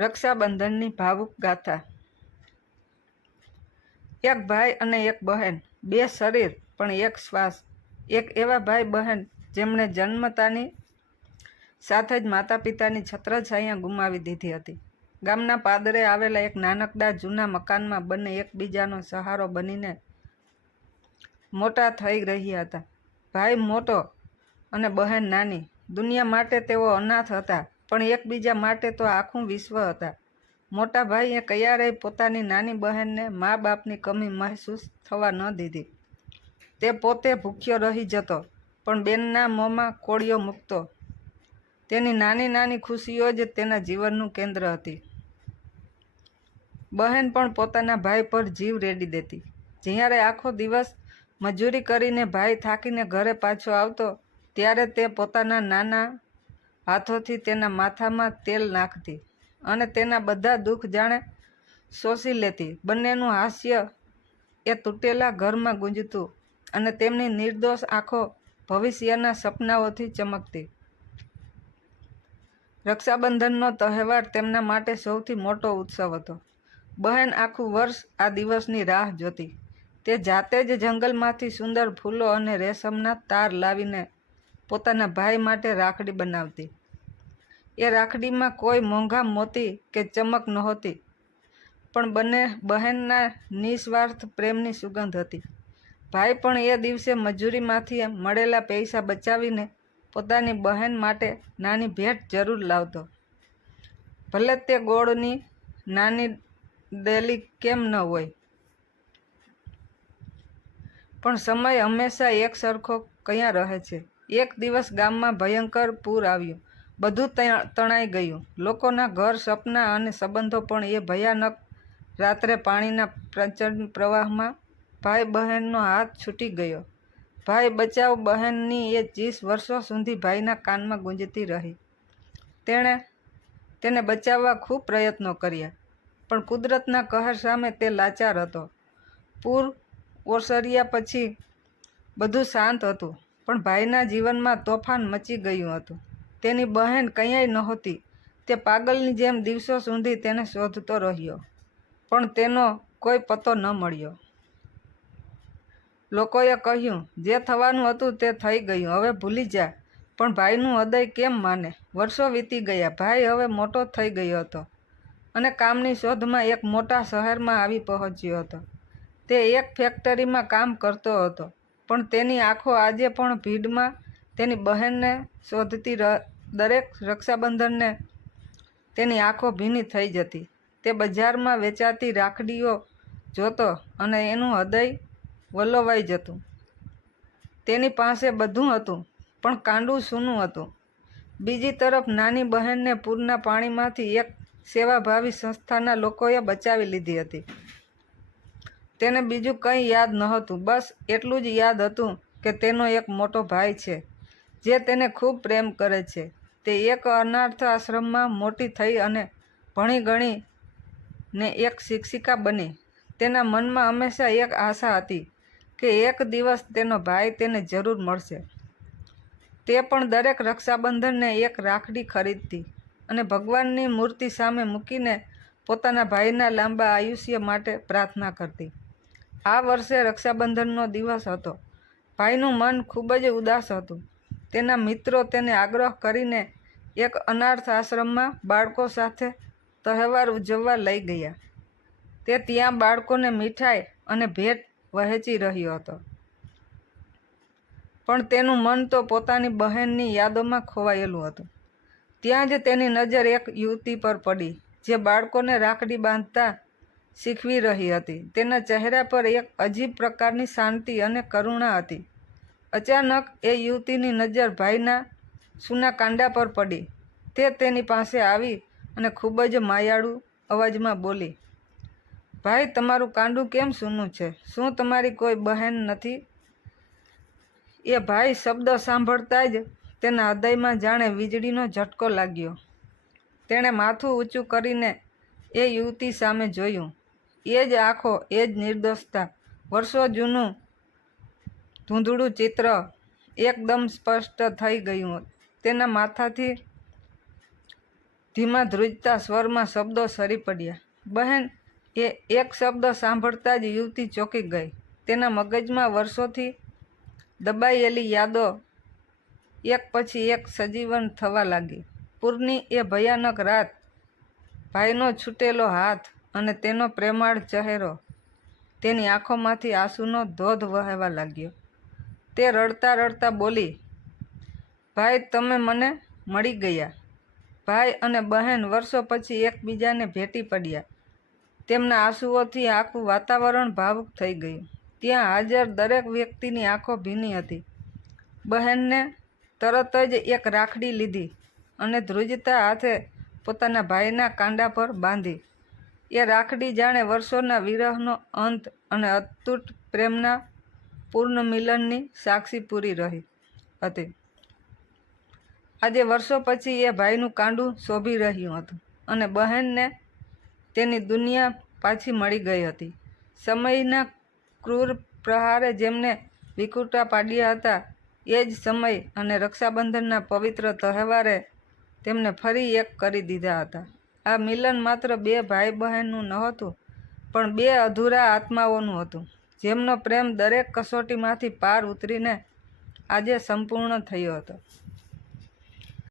રક્ષાબંધનની ભાવુક ગાથા। એક ભાઈ અને એક બહેન, બે શરીર પણ એક શ્વાસ। એક એવા ભાઈ બહેન જેમણે જન્મતાની સાથે જ માતા પિતાની છત્રછાયા ગુમાવી દીધી હતી। ગામના પાદરે આવેલા એક નાનકડા જૂના મકાનમાં બંને એકબીજાનો સહારો બનીને મોટા થઈ રહ્યા હતા। ભાઈ મોટો અને બહેન નાની। દુનિયા માટે તેઓ અનાથ હતા, પણ એકબીજા માટે તો આખું વિશ્વ હતા। મોટા ભાઈએ ક્યારેય પોતાની નાની બહેનને મા બાપની કમી મહેસૂસ થવા ન દીધી। તે પોતે ભૂખ્યો રહી જતો, પણ બેનના મોંમાં કોળિયો મૂકતો। તેની નાની નાની ખુશીઓ જ તેના જીવનનું કેન્દ્ર હતી। બહેન પણ પોતાના ભાઈ પર જીવ રેડી દેતી। જ્યારે આખો દિવસ મજૂરી કરીને ભાઈ થાકીને ઘરે પાછો આવતો, ત્યારે તે પોતાના નાના હાથોથી તેના માથામાં તેલ નાખતી અને તેના બધા દુઃખ જાણે શોષી લેતી। બંનેનું હાસ્ય એ તૂટેલા ઘરમાં ગુંજતું અને તેમની નિર્દોષ આંખો ભવિષ્યના સપનાઓથી ચમકતી। રક્ષાબંધનનો તહેવાર તેમના માટે સૌથી મોટો ઉત્સવ હતો। બહેન આખું વર્ષ આ દિવસની રાહ જોતી। તે જાતે જ જંગલમાંથી સુંદર ફૂલો અને રેશમના તાર લાવીને પોતાના ભાઈ માટે રાખડી બનાવતી। એ રાખડીમાં કોઈ મોંઘા મોતી કે ચમક નહોતી, પણ બહેનના નિસ્વાર્થ પ્રેમની સુગંધ હતી। ભાઈ પણ એ દિવસે મજૂરીમાંથી મળેલા પૈસા બચાવીને પોતાની બહેન માટે નાની ભેટ જરૂર લાવતો, ભલે તે ગોળની નાની ડેલી કેમ ન હોય। પણ સમય હંમેશા એક સરખો ક્યાં રહે છે। એક દિવસ ગામમાં ભયંકર પૂર આવ્યું। બધું તણાઈ ગયું। લોકોના ઘર, સપના અને સંબંધો પણ એ ભયાનક રાત્રે પાણીના પ્રચંડ પ્રવાહમાં ભાઈ બહેનનો હાથ છૂટી ગયો। ભાઈ બચાવ, બહેનની એ ચીસ વર્ષો સુધી ભાઈના કાનમાં ગુંજતી રહી। તેણે તેને બચાવવા ખૂબ પ્રયત્નો કર્યા, પણ કુદરતના કહેર સામે તે લાચાર હતો। પૂર ઓસર્યા પછી બધું શાંત હતું, પણ ભાઈના જીવનમાં તોફાન મચી ગયું હતું। તેની બહેન ક્યાંય નહોતી। તે પાગલની જેમ દિવસો સુધી તેને શોધતો રહ્યો, પણ તેનો કોઈ પત્તો ન મળ્યો। લોકોએ કહ્યું, જે થવાનું હતું તે થઈ ગયું, હવે ભૂલી જા। પણ ભાઈનું હૃદય કેમ માને? વર્ષો વીતી ગયા। ભાઈ હવે મોટો થઈ ગયો હતો અને કામની શોધમાં એક મોટા શહેરમાં આવી પહોંચ્યો હતો। તે એક ફેક્ટરીમાં કામ કરતો હતો, પણ તેની આંખો આજે પણ ભીડમાં તેની બહેનને શોધતી। દરેક રક્ષાબંધનને તેની આંખો ભીની થઈ જતી। તે બજારમાં વેચાતી રાખડીઓ જોતો અને એનું હૃદય વલોવાઈ જતું। તેની પાસે બધું હતું, પણ કાંડું સૂનું હતું। બીજી તરફ નાની બહેનને પૂરના પાણીમાંથી એક સેવાભાવી સંસ્થાના લોકોએ બચાવી લીધી હતી। તેને બીજું કંઈ યાદ નહોતું, બસ એટલું જ યાદ હતું કે તેનો એક મોટો ભાઈ છે, જે તેને ખૂબ પ્રેમ કરે છે। તે એક અનાથ આશ્રમમાં મોટી થઈ અને ભણી ગણી ને એક શિક્ષિકા બની। તેના મનમાં હંમેશા એક આશા હતી કે એક દિવસ તેનો ભાઈ તેને જરૂર મળશે। તે પણ દરેક રક્ષાબંધનને એક રાખડી ખરીદતી અને ભગવાનની મૂર્તિ સામે મૂકીને પોતાના ભાઈના લાંબા આયુષ્ય માટે પ્રાર્થના કરતી। આ વર્ષે રક્ષાબંધનનો દિવસ હતો। ભાઈનું મન ખૂબ જ ઉદાસ હતું। તેના મિત્રો તેને આગ્રહ કરીને એક અનાથ આશ્રમમાં બાળકો સાથે તહેવાર ઉજવવા લઈ ગયા। તે ત્યાં બાળકોને મીઠાઈ અને ભેટ વહેંચી રહ્યો હતો, પણ તેનું મન તો પોતાની બહેનની યાદોમાં ખોવાયેલું હતું। ત્યાં જ તેની નજર એક યુવતી પર પડી, જે બાળકોને રાખડી બાંધતા શીખવી રહી હતી। તેના ચહેરા પર એક અજીબ પ્રકારની શાંતિ અને કરુણા હતી। અચાનક એ યુવતીની નજર ભાઈના સૂના કાંડા પર પડી। તે તેની પાસે આવી અને ખૂબ જ માયાળુ અવાજમાં બોલી, ભાઈ, તમારું કાંડું કેમ સૂનું છે? શું તમારી કોઈ બહેન નથી? એ ભાઈ શબ્દ સાંભળતા જ તેના હૃદયમાં જાણે વીજળીનો ઝટકો લાગ્યો। તેણે માથું ઊંચું કરીને એ યુવતી સામે જોયું। એ જ આંખો, એ જ નિર્દોષતા, વર્ષો જૂનું ધૂંધળું ચિત્ર એકદમ સ્પષ્ટ થઈ ગયું। તેના માથાથી ધીમા ધ્રુજતા સ્વરમાં શબ્દો સરી પડ્યા. બહેન, એ એક શબ્દ સાંભળતા જ યુવતી ચોંકી ગઈ. તેના મગજમાં વર્ષોથી દબાયેલી યાદો એક પછી એક સજીવન થવા લાગી. પૂરની એ ભયાનક રાત, ભાઈનો છૂટેલો હાથ અને તેનો પ્રેમાળ ચહેરો. તેની આંખોમાંથી આંસુનો ધોધ વહેવા લાગ્યો. તે રડતા રડતા બોલી, ભાઈ, તમે મને મળી ગયા. ભાઈ અને બહેન વર્ષો પછી એકબીજાને ભેટી પડ્યા. તેમના આંસુઓથી આખું વાતાવરણ ભાવુક થઈ ગયું. ત્યાં હાજર દરેક વ્યક્તિની આંખો ભીની હતી. બહેનને તરત જ એક રાખડી લીધી અને ધ્રુજતા હાથે પોતાના ભાઈના કાંડા પર બાંધી. એ રાખડી જાણે વર્ષોના વિરહનો અંત અને અતૂટ પ્રેમના પૂર્ણ મિલનની સાક્ષી પૂરી રહી હતી. આજે વર્ષો પછી એ ભાઈનું કાંડું શોભી રહ્યું હતું અને બહેનને તેની દુનિયા પાછી મળી ગઈ હતી. સમયના ક્રૂર પ્રહારે જેમને વિખૂટા પાડ્યા હતા, એ જ સમય અને રક્ષાબંધનના પવિત્ર તહેવારે તેમને ફરી એક કરી દીધા હતા. આ મિલન માત્ર બે ભાઈ બહેનનું નહોતું, પણ બે અધૂરા આત્માઓનું હતું, જેમનો પ્રેમ દરેક કસોટીમાંથી પાર ઉતરીને આજે સંપૂર્ણ થયો હતો.